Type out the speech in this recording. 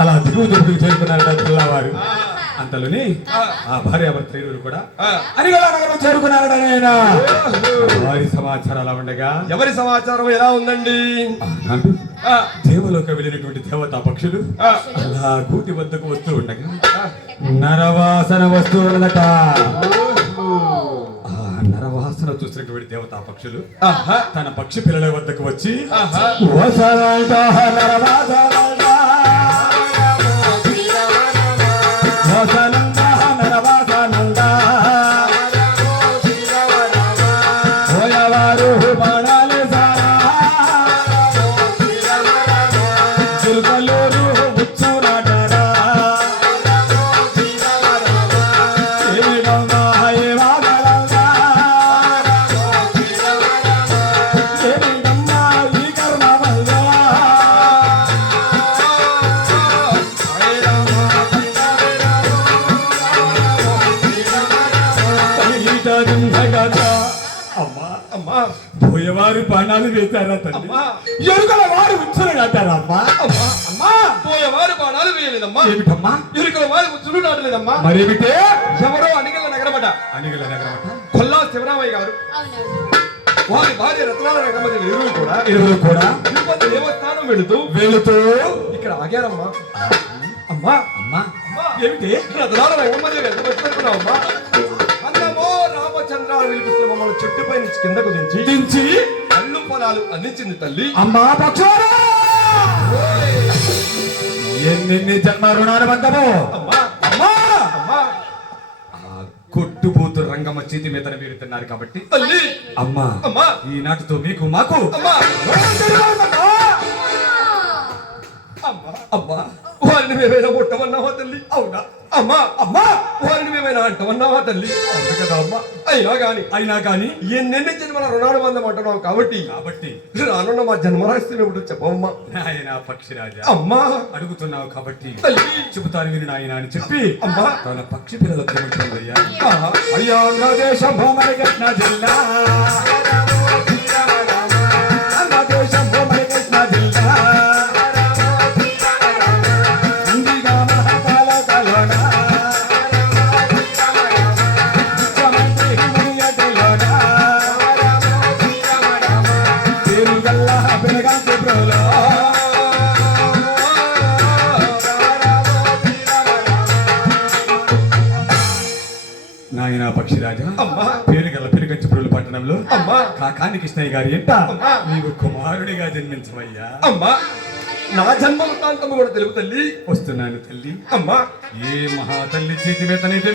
అలా దిగువ దిగుకు చేరుకున్నారట పిల్లవారు అంతలోని ఆ. భార్యాభర్త ఇరువురు కూడా నగరం చేరుకున్నారట నాయన. వారి సమాచారం అలా ఉండగా? ఎవరి సమాచారం ఎలా ఉందండి? దేవలోకి వెళ్ళినటువంటి దేవతా పక్షులు అలా గూటి వద్దకు వస్తూ ఉండగా నరవాసన వస్తువులట నరవాసన చూసినటువంటి దేవతా పక్షులు తన పక్షి పిల్లల వద్దకు వచ్చి ఆహా. అమ్మా అమ్మా. పోయేవారు బాణాలు వేశారా తల్లి అమ్మా. ఎరుకల వారు ఉచ్చులు కట్టారా అమ్మా? అమ్మా అమ్మా. పోయేవారు బాణాలు వేయలేదమ్మా. ఏమిటమ్మా? ఇరుకల వారు ముచ్చులు నాటలేదమ్మా. మరేమిటే? ఎవరో అనిగల నగరమట అనిగల నగరమట కొల్లా శివరామయ్య గారు. వారి భార్య రత్నాల రంగమతి వీరులు కూడా. ఇరువురు కూడా? తిరుపతి దేవస్థానం వెళుతూ వెళుతూ? ఇక్కడ ఆగారమ్మా. అమ్మా. అమ్మా. అమ్మా. ఏమిటి? రత్నాల రంగమతి వెళ్తున్నామమ్మా అన్నమో రామచంద్ర వినిపిస్తున్న మమ్మల్ని చెట్టుపై నుంచి కిందకు దించి పొలాలు అందించింది తల్లి. అమ్మా జన్మ రుణాలు బంధము కొట్టుబూతు రంగమ్మ చేతి మీద వీరుతున్నారు కాబట్టి తల్లి! అమ్మా అమ్మా! ఈనాటితో మీకు మాకు అమ్మా! వారిని మేమైనా కొట్టమన్నావా తల్లి? అవునా? అమ్మా! అమ్మా! వారిని మేమైనా అంటమన్నావా తల్లి? కదా అమ్మా. అయినా గాని. అయినా కానీ ఎన్నెన్ని జన్మల రుణాలు బంధం అంటున్నావు కాబట్టి? కాబట్టి? రానున్న మా జన్మరాశి ఏమిటో చెప్పమ్మా నాయన పక్షిరాజా. అమ్మా. అడుగుతున్నావు కాబట్టి తల్లి. చెబుతాను విని నాయన అని చెప్పి అమ్మా. తన పక్షి ఆహా. అయ్యా నా దేశం జిల్లా. నాయన పక్షిరాజా అమ్మా. పేరు గల పెరుగంచపురుల పట్టణంలో అమ్మా. కాకాని కృష్ణయ్య గారి ఎంట. నీవు కుమారుడిగా జన్మించవయ్యా అమ్మా నా జన్మ వృత్తాంతము కూడా తెలుపు తల్లి వస్తున్నాను తల్లి అమ్మా ఏ మహా తల్లి చేతి వేతనైతే